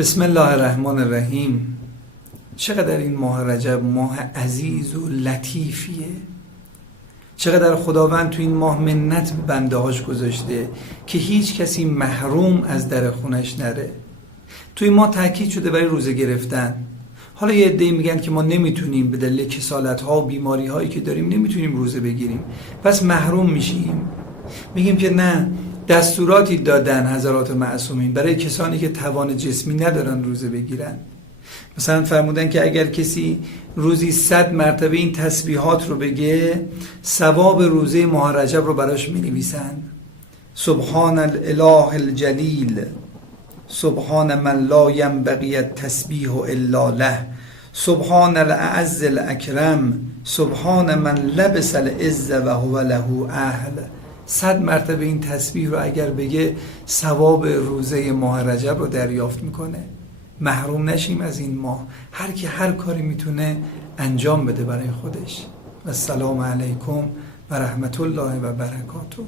بسم الله الرحمن الرحیم. چقدر این ماه رجب ماه عزیز و لطیفیه، چقدر خداوند تو این ماه منت به بنده هاش گذاشته که هیچ کسی محروم از در خونش نره. تو این ماه تاکید شده برای روزه گرفتن. حالا یه عده‌ای میگن که ما نمیتونیم به دلیل کسالت ها و بیماری هایی که داریم نمیتونیم روزه بگیریم، پس محروم میشیم. میگیم که نه، دستوراتی دادن حضرات معصومین برای کسانی که توان جسمی ندارن روزه بگیرن. مثلا فرمودن که اگر کسی روزی 100 مرتبه این تسبیحات رو بگه، ثواب روزه ماه رجب رو براش می‌نویسن. سبحان الاله الجلیل، سبحان من لا ینبغی التسبیح الا له، سبحان الاعز الاکرم، سبحان من لبس العز و هو له اهل. 100 مرتبه این تسبیح رو اگر بگه ثواب روزه ماه رجب رو دریافت میکنه. محروم نشیم از این ماه. هر کی هر کاری میتونه انجام بده برای خودش. و السلام علیکم و رحمت الله و برکاته.